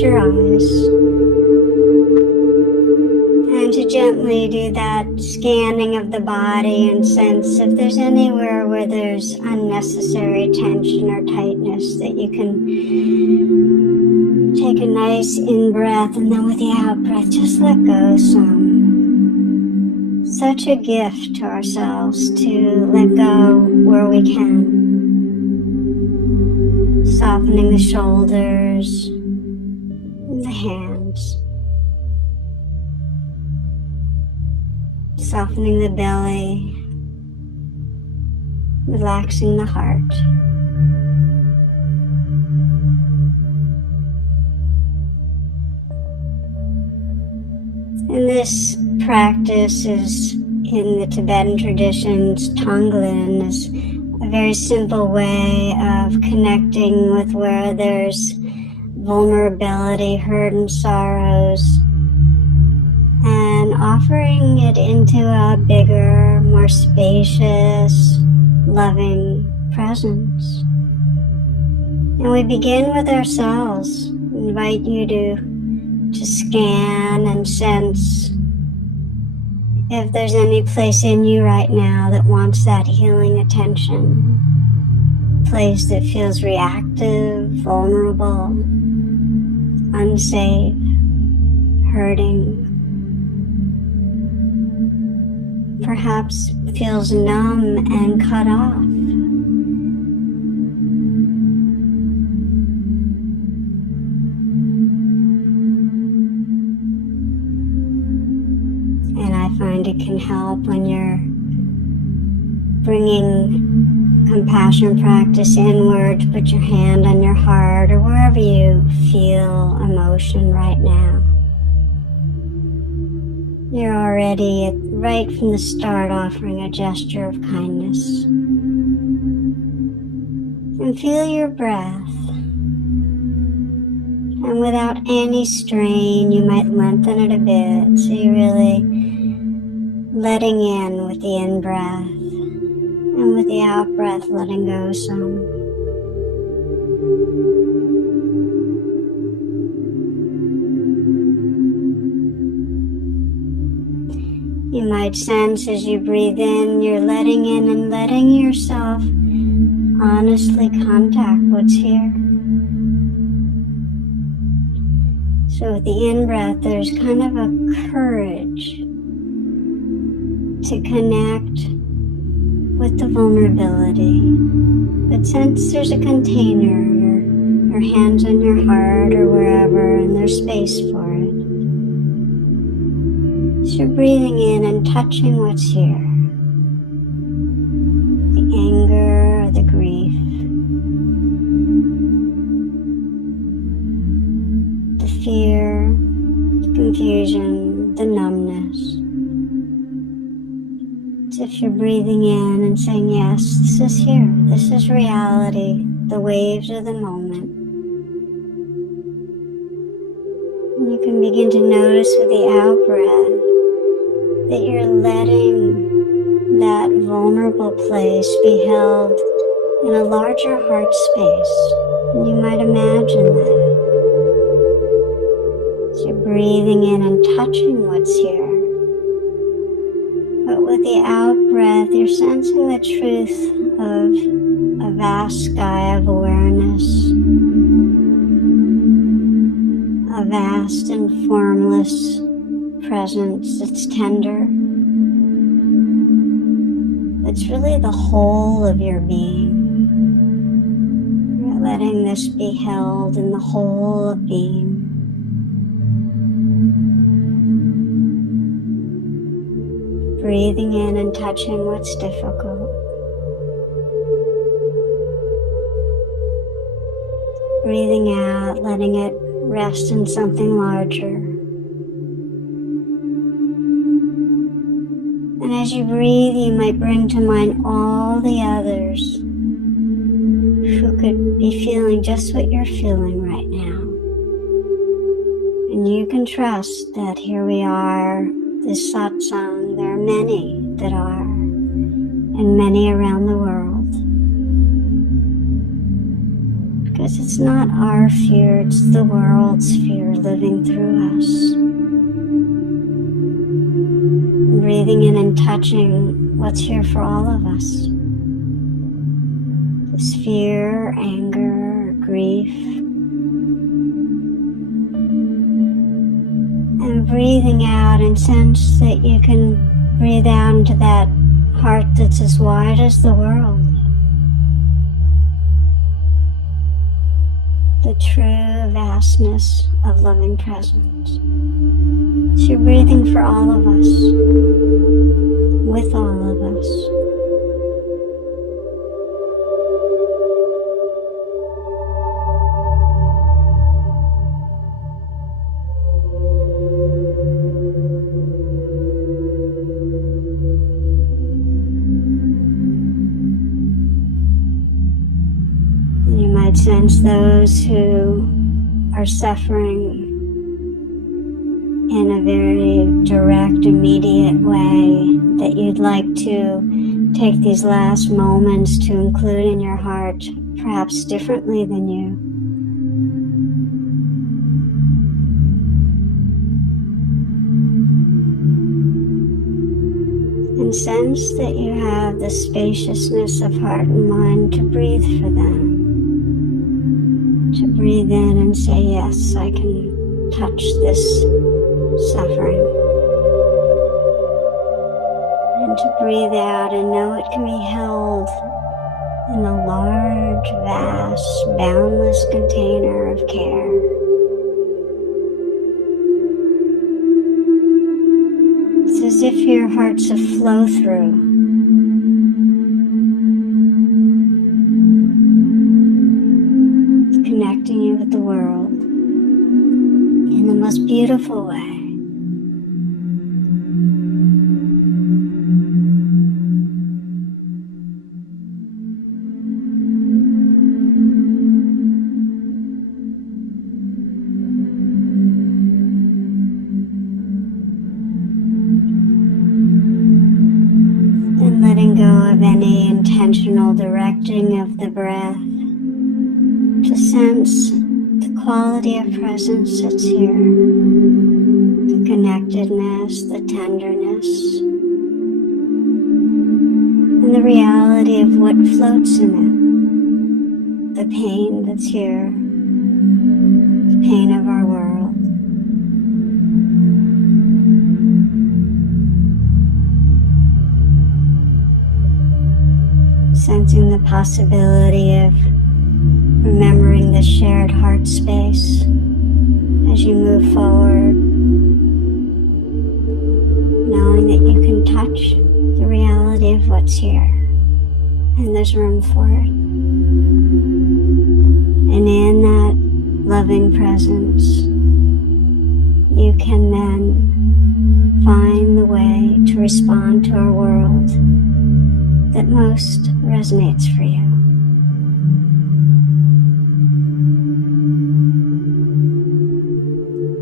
close your eyes and to gently do that scanning of the body and sense if there's anywhere where there's unnecessary tension or tightness, that you can take a nice in-breath, and then with the out-breath, just let go some. Such a gift to ourselves to let go where we can. Softening the shoulders and the hands. Softening the belly. Relaxing the heart. And this practice is, in the Tibetan traditions, Tonglen is a very simple way of connecting with where there's vulnerability, hurt, and sorrows, and offering it into a bigger, more spacious, loving presence. And we begin with ourselves. I invite you to scan and sense if there's any place in you right now that wants that healing attention. A place that feels reactive, vulnerable, unsafe, hurting. Perhaps feels numb and cut off. And I find it can help when you're bringing compassion practice inward to put your hand on your heart or wherever you feel emotion right now. You're already, right from the start, offering a gesture of kindness. And feel your breath. And without any strain, you might lengthen it a bit, so you're really letting in with the in-breath, and with the out-breath, letting go some. You might sense as you breathe in, you're letting in and letting yourself honestly contact what's here. So with the in-breath, there's kind of a courage to connect with the vulnerability. But since there's a container, your hands on your heart or wherever, and there's space for it. So you're breathing in and touching what's here. The anger or the grief. The fear, the confusion, the numbness. As if you're breathing in and saying, yes, this is here. This is reality. The waves of the moment. And you can begin to notice with the out-breath that you're letting that vulnerable place be held in a larger heart space. And you might imagine that. So you're breathing in and touching what's here. But with the out-breath, you're sensing the truth of a vast sky of awareness. A vast and formless presence that's tender. It's really the whole of your being. You're letting this be held in the whole of being. Breathing in and touching what's difficult. Breathing out, letting it rest in something larger. And as you breathe, you might bring to mind all the others who could be feeling just what you're feeling right now. And you can trust that here we are, this satsang, there are many that are, and many around the world. Because it's not our fear, it's the world's fear living through us. Breathing in and touching what's here for all of us. This fear, anger, grief. And breathing out, and sense that you can breathe out into that heart that's as wide as the world. The true vastness of loving presence. So you're breathing for all of us, with all of us. You might sense those who are suffering in a very direct, immediate way, that you'd like to take these last moments to include in your heart, perhaps differently than you. And sense that you have the spaciousness of heart and mind to breathe for them. To breathe in and say, yes, I can touch this suffering. And to breathe out and know it can be held in a large, vast, boundless container of care. It's as if your heart's a flow through. It's connecting you with the world in the most beautiful way. And letting go of any intentional directing of the breath to sense the quality of presence that's here, the connectedness, the tenderness, and the reality of what floats in it, the pain that's here, the pain of our world. Sensing the possibility of remembering the shared heart space as you move forward, knowing that you can touch the reality of what's here, and there's room for it. And in that loving presence, you can then find the way to respond to our world that most resonates for you.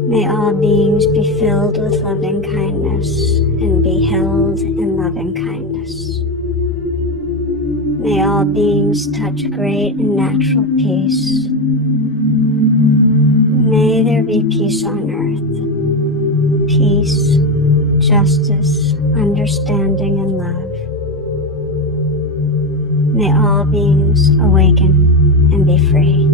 May all beings be filled with loving kindness and be held in loving kindness. May all beings touch great and natural peace. May there be peace on earth. Peace, justice, understanding, and love. May all beings awaken and be free.